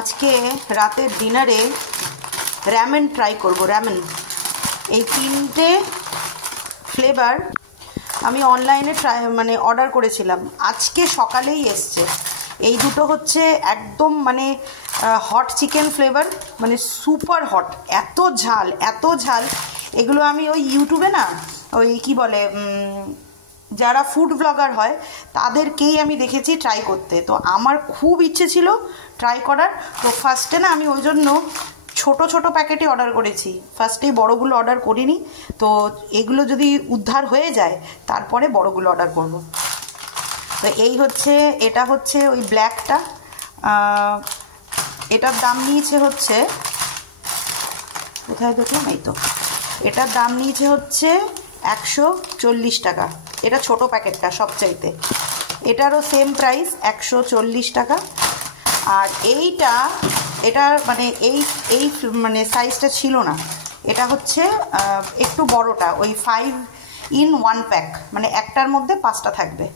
আজকে রাতের ডিনারে র্যামেন ট্রাই করব। র্যামেন এই তিনটে ফ্লেভার আমি অনলাইনে অর্ডার করেছিলাম, আজকে সকালেই এসছে। এই দুটো হচ্ছে একদম hot chicken flavour, super hot, এত ঝাল। এগুলো আমি ওই ইউটিউবে না ওই কি বলে যারা ফুড ব্লগার হয় তাদেরকেই আমি দেখেছি ট্রাই করতে। তো আমার খুব ইচ্ছে ছিল ট্রাই করার। তো ফার্স্টে না আমি ওই জন্য ছোট প্যাকেটে অর্ডার করেছি, ফার্স্টেই বড়গুলো অর্ডার করিনি। তো এগুলো যদি উদ্ধার হয়ে যায় তারপরে বড়গুলো অর্ডার করব। তো এটা হচ্ছে ওই ব্ল্যাকটা, এটার দাম নিয়েছে হচ্ছে, কোথায় দেখলাম, এই তো, এটার দাম নিয়েছে হচ্ছে 140 টাকা। এটা ছোট প্যাকেটটা সবচাইতে, এটারও সেম প্রাইস 140 টাকা। আর এটা এই সাইজটা ছিল না, এটা হচ্ছে একটু বড়টা, ওই 5 in 1 প্যাক, একটার মধ্যে 5টা থাকবে।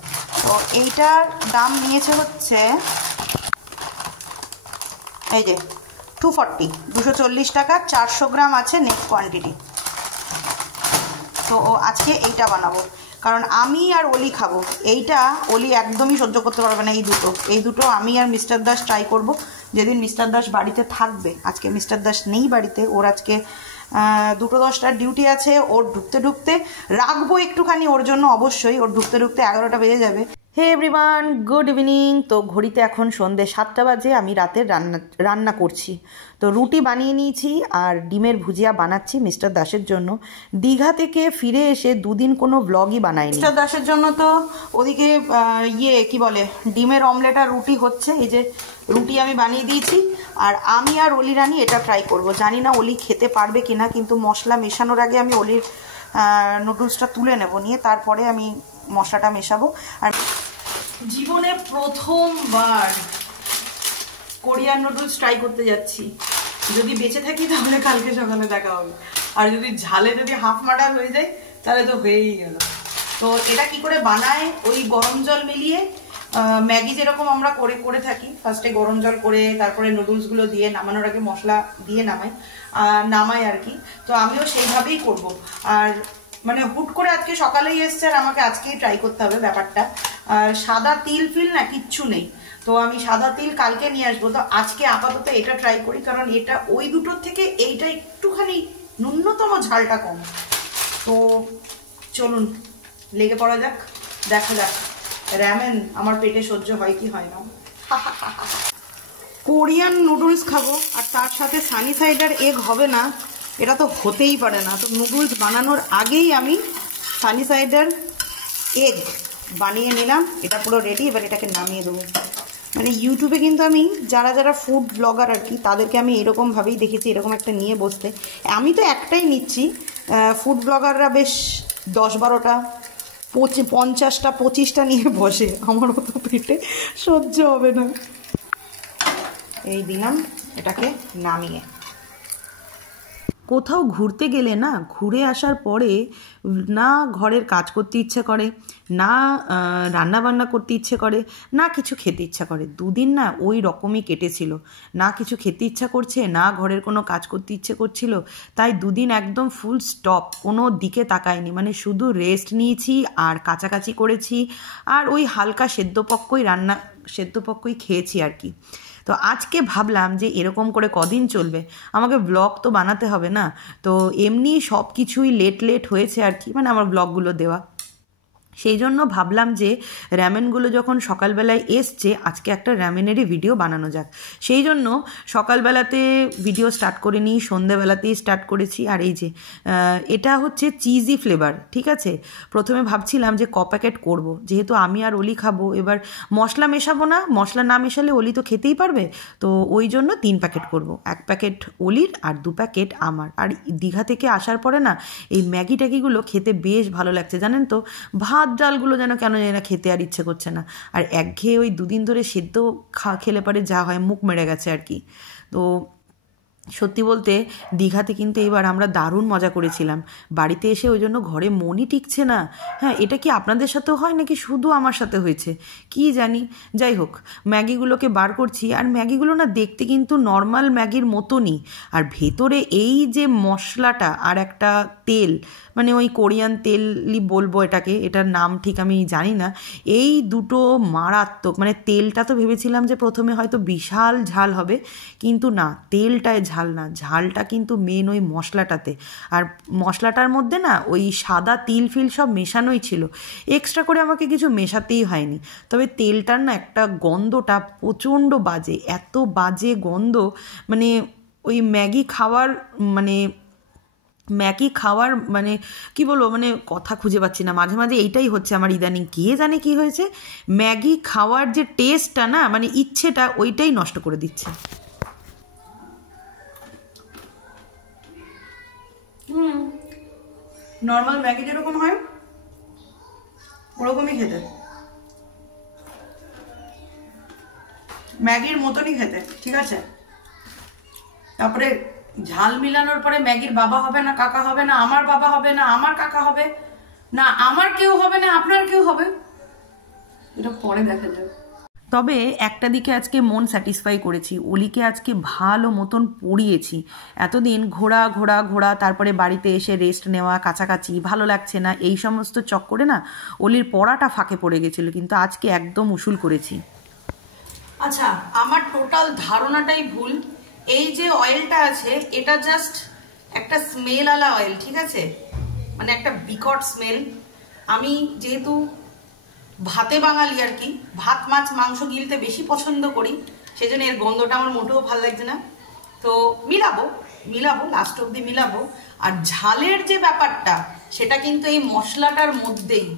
তো এইটার দাম নিয়েছে হচ্ছে এই যে 240 টাকা, 400 গ্রাম আছে নেট কোয়ান্টিটি। তো আজকে এইটা বানাবো, কারণ আমি আর অলি খাবো। এইটা অলি একদমই সহ্য করতে পারবে না। এই দুটো আমি আর মিস্টার দাস ট্রাই করব যেদিন মিস্টার দাস বাড়িতে থাকবে। আজকে মিস্টার দাস নেই বাড়িতে, ওর আজকে 2:10টার ডিউটি আছে। ওর ঢুকতে রাখবো একটুখানি ওর জন্য, অবশ্যই ওর ঢুকতে 11টা বেজে যাবে। Hey everyone, good evening. তো ঘড়িতে এখন সন্ধ্যে 7টা বাজে। আমি রাতের রান্না করছি। তো রুটি বানিয়ে নিয়েছি আর ডিমের ভুজিয়া বানাচ্ছি মিস্টার দাসের জন্য। দীঘা থেকে ফিরে এসে দুদিন কোনো ব্লগই বানাইনি মিস্টার দাসের জন্য। তো ওদিকে কি বলে ডিমের অমলেট আর রুটি হচ্ছে। এই যে রুটি আমি বানিয়ে দিয়েছি, আর আমি আর অলি রানী এটা ট্রাই করব। জানি না অলি খেতে পারবে কিনা, কিন্তু মশলা মেশানোর আগে আমি অলির নুডলসটা তুলে নেব, নিয়ে তারপরে আমি মশলাটা মেশাবো। আর জীবনে প্রথমবার কোরিয়ান নুডলস ট্রাই করতে যাচ্ছি। যদি বেঁচে থাকি তাহলে কালকে সকালে দেখা হবে, আর যদি ঝালে হাফ মার্ডার হয়ে যায় তাহলে তো হয়েই গেল। তো এটা কি করে বানায়, ওই গরম জল মিলিয়ে ম্যাগি যেরকম আমরা করে থাকি, ফার্স্টে গরম জল করে তারপরে নুডলসগুলো দিয়ে নামানোর আগে মশলা দিয়ে নামাই আর কি। তো আমিও সেইভাবেই করব। আর হুট করে আজকে সকালেই এসছে আর আমাকে আজকেই ট্রাই করতে হবে ব্যাপারটা। আর সাদা তিল ফিল না কিচ্ছু নেই, তো আমি সাদা তিল কালকে নিয়ে আসবো। তো আজকে আপাতত এটা ট্রাই করি, কারণ এটা ওই দুটোর থেকে এইটা একটুখানি ন্যূনতম ঝালটা কম। তো চলুন লেগে পড়া যাক, দেখা যাক র্যামেন আমার পেটে সহ্য হয় কি হয় না। কোরিয়ান নুডলস খাবো আর তার সাথে সানি সাইডার এগ হবে না, এটা তো হতেই পারে না। তো নুডলস বানানোর আগেই আমি সানি সাইডার এগ বানিয়ে নিলাম, এটা পুরো রেডি। এবার এটাকে নামিয়ে দেবো। ইউটিউবে কিন্তু আমি যারা ফুড ব্লগার আর কি, তাদেরকে আমি এরকমভাবেই দেখেছি, এরকম একটা নিয়ে বসতে। আমি তো একটাই নিচ্ছি, ফুড ব্লগাররা বেশ 10-12টা 50টা 25টা নিয়ে বসে, আমার মতো পেটে সহ্য হবে না। এই দিলাম এটাকে নামিয়ে। কোথাও ঘুরতে গেলে না, ঘুরে আসার পরে না ঘরের কাজ করতে ইচ্ছে করে, না রান্না বান্না করতে ইচ্ছে করে, না কিছু খেতে ইচ্ছা করে। দুদিন না ওই রকমই কেটেছিল, না কিছু খেতে ইচ্ছা করছে, না ঘরের কোনো কাজ করতে ইচ্ছে করছিল। তাই দুদিন একদম ফুল স্টপ, কোনো দিকে তাকায়নি, শুধু রেস্ট নিয়েছি আর কাচাকাচি করেছি, আর ওই হালকা সেদ্ধ পক্কই খেয়েছি আর কি। তো আজকে ভাবলাম যে এরকম করে কদিন চলবে, আমাকে ব্লগ তো বানাতে হবে না। তো এমনি সব কিছুই লেট হয়েছে আর কি, আমার ব্লগগুলো দেওয়া। সেই জন্য ভাবলাম যে র্যামেনগুলো যখন সকালবেলায় এসছে, আজকে একটা র্যামেনেরই ভিডিও বানানো যাক। সেই জন্য সকালবেলাতে ভিডিও স্টার্ট করে নিই, সন্ধেবেলাতেই স্টার্ট করেছি। আর এই যে এটা হচ্ছে চিজি ফ্লেভার, ঠিক আছে। প্রথমে ভাবছিলাম যে প্যাকেট করব, যেহেতু আমি আর অলি খাবো। এবার মশলা মেশাবো না, মশলা না মেশালে অলি তো খেতেই পারবে। তো ওই জন্য 3 প্যাকেট করব, 1 প্যাকেট অলির আর 2 প্যাকেট আমার। আর দীঘা থেকে আসার পরে না এই ম্যাগি ট্যাগিগুলো খেতে বেশ ভালো লাগছে, জানেন তো। ভাত ডালগুলো যেন কেন জানি না খেতে আর ইচ্ছে করছে না। আর একঘেয়ে ওই দুদিন ধরে সেদ্ধ খেলে পরে যা হয়, মুখ মেরে গেছে আর কি। তো সত্যি বলতে দীঘাতে কিন্তু এবার আমরা দারুণ মজা করেছিলাম। বাড়িতে এসে ওই জন্য ঘরে মনই টিকছে না। হ্যাঁ, এটা কি আপনাদের সাথেও হয় নাকি শুধু আমার সাথে হয়েছে কি জানি। যাই হোক, ম্যাগিগুলোকে বার করছি, আর ম্যাগিগুলো না দেখতে কিন্তু নর্মাল ম্যাগির মতনই, আর ভেতরে এই যে মশলাটা আর একটা তেল, মানে ওই কোরিয়ান তেলই বলবো এটাকে, এটার নাম ঠিক আমি জানি না, এই দুটো মারাত্মক। মানে তেলটা তো ভেবেছিলাম যে প্রথমে হয়তো বিশাল ঝাল হবে, কিন্তু না, তেলটায় ঝাল না, ঝালটা কিন্তু মেন ওই মশলাটাতে। আর মশলাটার মধ্যে না ওই সাদা তিল ফিল সব মেশানোই ছিল, এক্সট্রা করে আমাকে কিছু মেশাতেই হয়নি। তবে তেলটার না একটা গন্ধটা প্রচণ্ড বাজে, এত বাজে গন্ধ, মানে ওই ম্যাগি খাওয়ার মানে কি বলবো, মানে কথা খুঁজে পাচ্ছি না। মাঝে মাঝে এইটাই হচ্ছে আমার ইদানিং, কে জানে কি হয়েছে, ম্যাগি খাওয়ার যে টেস্টটা না, মানে ইচ্ছেটা, ওইটাই নষ্ট করে দিচ্ছে। নর্মাল ম্যাগি যেরকম হয় ওরকমই খেতে, ম্যাগির মতনই খেতে, ঠিক আছে। তারপরে ঝাল মিলানোর পরে ম্যাগির বাবা হবে না, কাকা হবে না, আমার বাবা হবে না, আমার কাকা হবে না, আমার কেউ হবে না, আপনার কেউ হবে, এটা পরে দেখা যাবে। তবে একটা দিকে আজকে মন স্যাটিসফাই করেছি, অলিকে আজকে ভালো মতন পড়িয়েছি। এতদিন ঘোরা ঘোরা ঘোরা, তারপরে বাড়িতে এসে রেস্ট নেওয়া, কাছাকাছি ভালো লাগছে না, এই সমস্ত চক্করে না অলির পড়াটা ফাঁকে পড়ে গেছিল, কিন্তু আজকে একদম উসুল করেছি। আচ্ছা, আমার টোটাল ধারণাটাই ভুল। এই যে অয়েলটা আছে এটা জাস্ট একটা স্মেল আলা অয়েল, ঠিক আছে, মানে একটা বিকট স্মেল। আমি যেহেতু ভাতে বাঙালি আর কি, ভাত মাছ মাংস গিলতে বেশি পছন্দ করি, সেজন্য এর গন্ধটা আমার মোটেও ভালো লাগছে না। তো মিলাবো লাস্ট অব্দি মিলাবো। আর ঝালের যে ব্যাপারটা, সেটা কিন্তু এই মশলাটার মধ্যেই।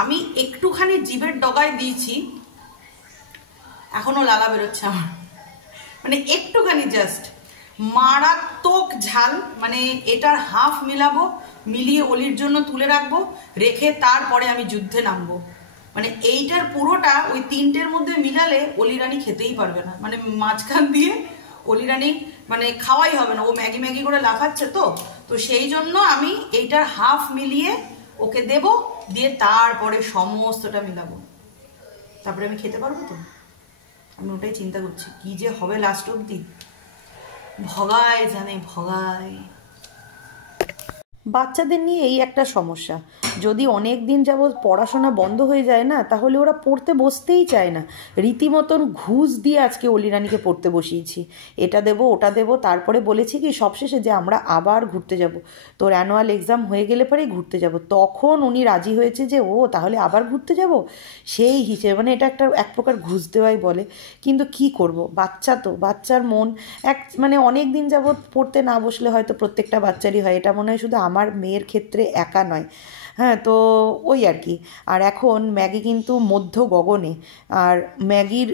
আমি একটুখানি জিভের ডগায় দিয়েছি, এখনো লালা বেরোচ্ছে আমার, মানে একটুখানি জাস্ট, মারাত্মক ঝাল। মানে এটার হাফ মিলাবো, মিলিয়ে অলির জন্য তুলে রাখবো, রেখে তারপরে আমি যুদ্ধে নামবো। মানে এইটার পুরোটা ওই তিনটের মধ্যে মিলালে অলি রানী খেতেই পারবে না, মানে মাঝখান দিয়ে অলি রানী মানে খাওয়াই হবে না, ও ম্যাগি ম্যাগি করে লাফাচ্ছে। তো সেই জন্য আমি এইটার হাফ মিলিয়ে ওকে দেব, দিয়ে তারপরে সমস্তটা মিলাবো, তারপরে আমি খেতে পারবো। তো আমি ওটাই চিন্তা করছি, কি যে হবে লাস্ট অব্দি, ভগায় জানে ভগায়। বাচ্চাদের নিয়ে এই একটা সমস্যা, যদি অনেক দিন যাবৎ পড়াশোনা বন্ধ হয়ে যায় না, তাহলে ওরা পড়তে বসতেই চায় না। রীতিমতন ঘুষ দিয়ে আজকে অলিরানীকে পড়তে বসিয়েছি, এটা দেবো ওটা দেবো, তারপরে বলেছি কি সবশেষে যে আমরা আবার ঘুরতে যাব, তোর অ্যানুয়াল এক্সাম হয়ে গেলে পরেই ঘুরতে যাব। তখন উনি রাজি হয়েছে যে ও তাহলে আবার ঘুরতে যাব, সেই হিসেবে, মানে এটা এক প্রকার ঘুষ দেওয়াই বলে। কিন্তু কি করব, বাচ্চা তো, বাচ্চার মন মানে অনেক দিন যাবৎ পড়তে না বসলে হয়তো প্রত্যেকটা বাচ্চারই হয়, এটা মনে হয় শুধু আমার মেয়ের ক্ষেত্রে একা নয়। হ্যাঁ, তো ওই আর কি। আর এখন ম্যাগি কিন্তু মধ্য গগনে, আর ম্যাগির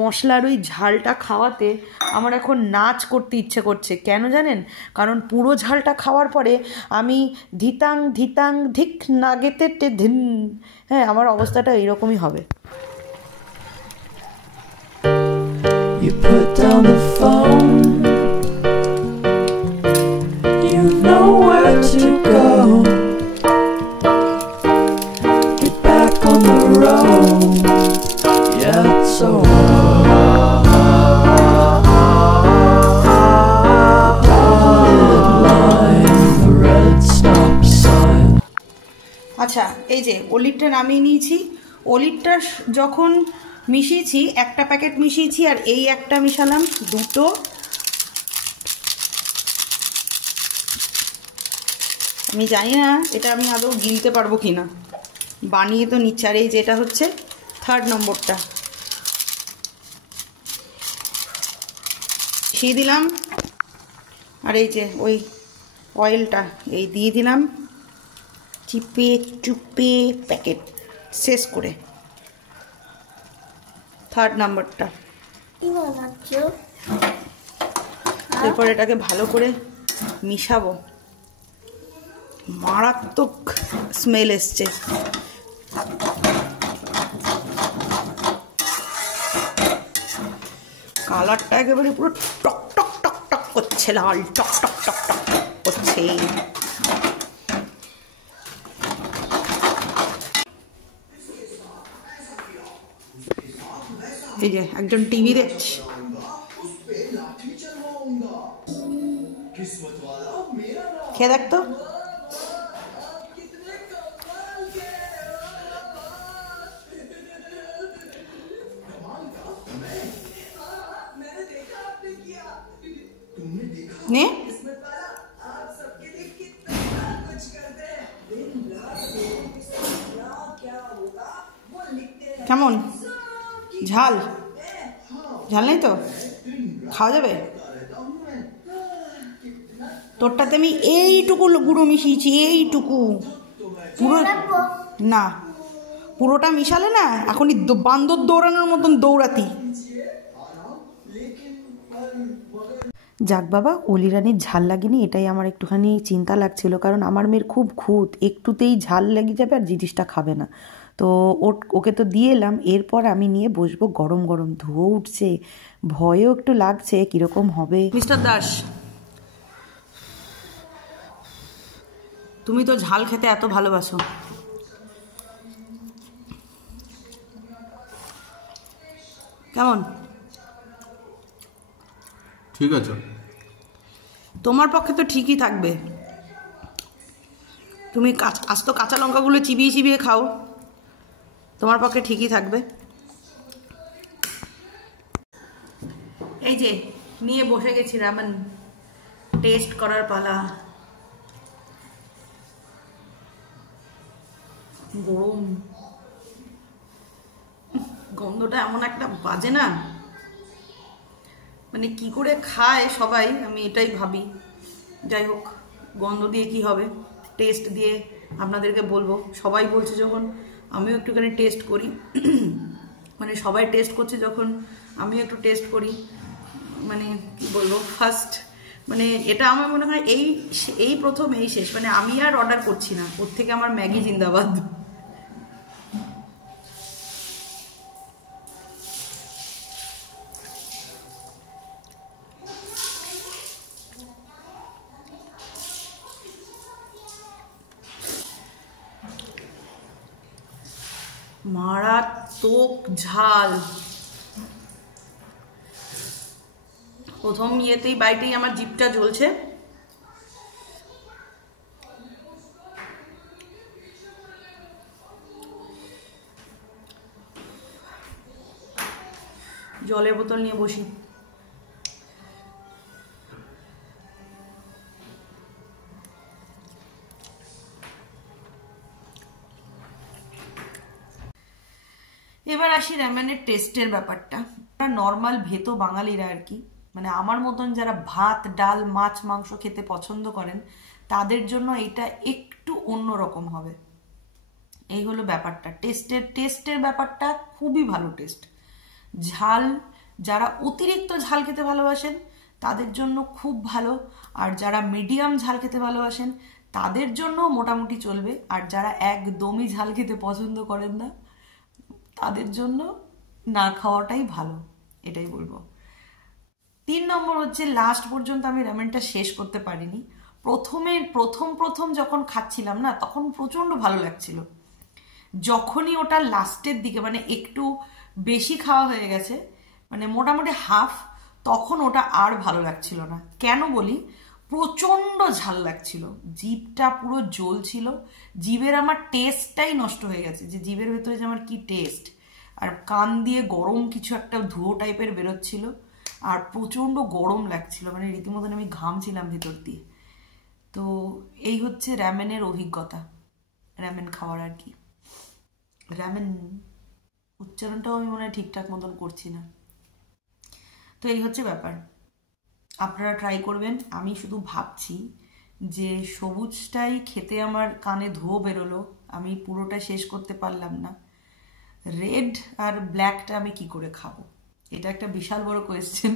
মশলার ওই ঝালটা খাওয়াতে আমার এখন নাচ করতে ইচ্ছে করছে। কেন জানেন? কারণ পুরো ঝালটা খাওয়ার পরে আমি ধিতাং ধিতাং ধিক নাগেতে টে ধিন, হ্যাঁ, আমার অবস্থাটা এইরকমই হবে। You put down the phone, you know where to go, get back on the road, yeah, it's so আচ্ছা, এই যে অলিটটা নামিয়ে নিয়েছি। অলিটটা যখন মিশিয়েছি, একটা প্যাকেট মিশিয়েছি আর এই একটা মিশালাম, দুটো। আমি জানি না এটা আমি আদৌ গিলতে পারবো কি না, বানিয়ে তো নিচ্ছে। আর এই যেটা হচ্ছে 3rd নম্বরটা মিশিয়ে দিলাম, আর এই যে ওই অয়েলটা এই দিয়ে দিলাম, চিপে চুপে প্যাকেট শেষ করে। 3rd নম্বরটা এরপর এটাকে ভালো করে মিশাবো। মারাত্মক স্মেল এসছে। কালারটা একেবারে পুরো টক টক টক টক করছে, লাল টক টক টক টক করছে। এই যে একজন টিভি দেখছে। খেয়ে দেখতো। নে কেমন ঝাল? ঝাল নেই তো, খাওয়া যাবে? তোরটাতে আমি এইটুকু গুঁড়ো মিশিয়েছি, এইটুকু। পুরো না, পুরোটা মিশালে না এখনই বান্দর দৌড়ানোর মতন দৌড়াতি। যাক বাবা, অলি রানির ঝাল লাগেনি, এটাই আমার একটুখানি চিন্তা লাগছিল, কারণ আমার মেয়ের খুব খুঁত, একটুতেই ঝাল লেগে যাবে আর জিনিসটা খাবে না। তো ওকে তো দিয়ে এলাম, এরপর আমি নিয়ে বসবো। গরম গরম ধুয়ো উঠছে, ভয়ও একটু লাগছে কীরকম হবে। মিস্টার দাস, তুমি তো ঝাল খেতে এত ভালোবাসো, কেমন? ঠিক আছে, তোমার পক্ষে তো ঠিকই থাকবে, তুমি আজ তো কাঁচা লঙ্কাগুলো চিবিয়ে চিবিয়ে খাও, তোমার পক্ষে ঠিকই থাকবে। এই যে নিয়ে বসে গেছি রামেন, টেস্ট করার পালা। গরম, গন্ধটা এমন একটা বাজে না, মানে কি করে খায় সবাই, আমি এটাই ভাবি। যাই হোক, গন্ধ দিয়ে কি হবে, টেস্ট দিয়ে আপনাদেরকে বলবো। সবাই বলছে যখন, আমিও একটুখানি টেস্ট করি, মানে সবাই টেস্ট করছে যখন আমিও একটু টেস্ট করি। মানে কি বলবো, ফার্স্ট মানে এটা আমার মনে হয় এই প্রথম এই শেষ, মানে আমি আর অর্ডার করছি না, ওর থেকে আমার ম্যাগি জিন্দাবাদ। মারাত্মক ঝাল। প্রথম ইয়েতেই বাইটেই আমার জিভটা জ্বলছে। জলের বোতল নিয়ে বসি। এবার আসি রামেনের টেস্টের ব্যাপারটা। নর্মাল ভেতো বাঙালিরা আর কি, মানে আমার মতন যারা ভাত ডাল মাছ মাংস খেতে পছন্দ করেন, তাদের জন্য এটা একটু অন্যরকম হবে। এই হলো ব্যাপারটা। টেস্টের ব্যাপারটা খুবই ভালো টেস্ট। ঝাল, যারা অতিরিক্ত ঝাল খেতে ভালোবাসেন তাদের জন্য খুব ভালো, আর যারা মিডিয়াম ঝাল খেতে ভালোবাসেন তাদের জন্য মোটামুটি চলবে, আর যারা একদমই ঝাল খেতে পছন্দ করেন না তাদের জন্য না খাওয়াটাই ভালো, এটাই বলবো। 3 নম্বর হচ্ছে, লাস্ট পর্যন্ত আমি রামেনটা শেষ করতে পারিনি। প্রথম যখন খাচ্ছিলাম না, তখন প্রচন্ড ভালো লাগছিল। যখনই ওটা লাস্টের দিকে, মানে একটু বেশি খাওয়া হয়ে গেছে, মানে মোটামুটি হাফ, তখন ওটা আর ভালো লাগছিল না। কেন বলি, প্রচন্ড ঝাল লাগছিল, জিভটা পুরো জ্বলছিল, জিভের আমার টেস্টটাই নষ্ট হয়ে গেছে, যে জিভের ভেতরে যে আমার কি টেস্ট, আর কান দিয়ে গরম কিছু একটা ধুয়ো টাইপের বেরোচ্ছিল, আর প্রচন্ড গরম লাগছিল, মানে রীতিমতন আমি ঘামছিলাম ভেতর দিয়ে। তো এই হচ্ছে রামেনের অভিজ্ঞতা, রামেন খাওয়ার আর কি। রামেন উচ্চারণটাও আমি মনে হয় ঠিকঠাক মতন করছি না। তো এই হচ্ছে ব্যাপার, আপনারা ট্রাই করবেন। আমি শুধু ভাবছি যে সবুজটাই খেতে আমার কানে ধুয়ো বেরোলো, আমি পুরোটা শেষ করতে পারলাম না, রেড আর ব্ল্যাকটা আমি কি করে খাবো, এটা একটা বিশাল বড় কোয়েশ্চেন।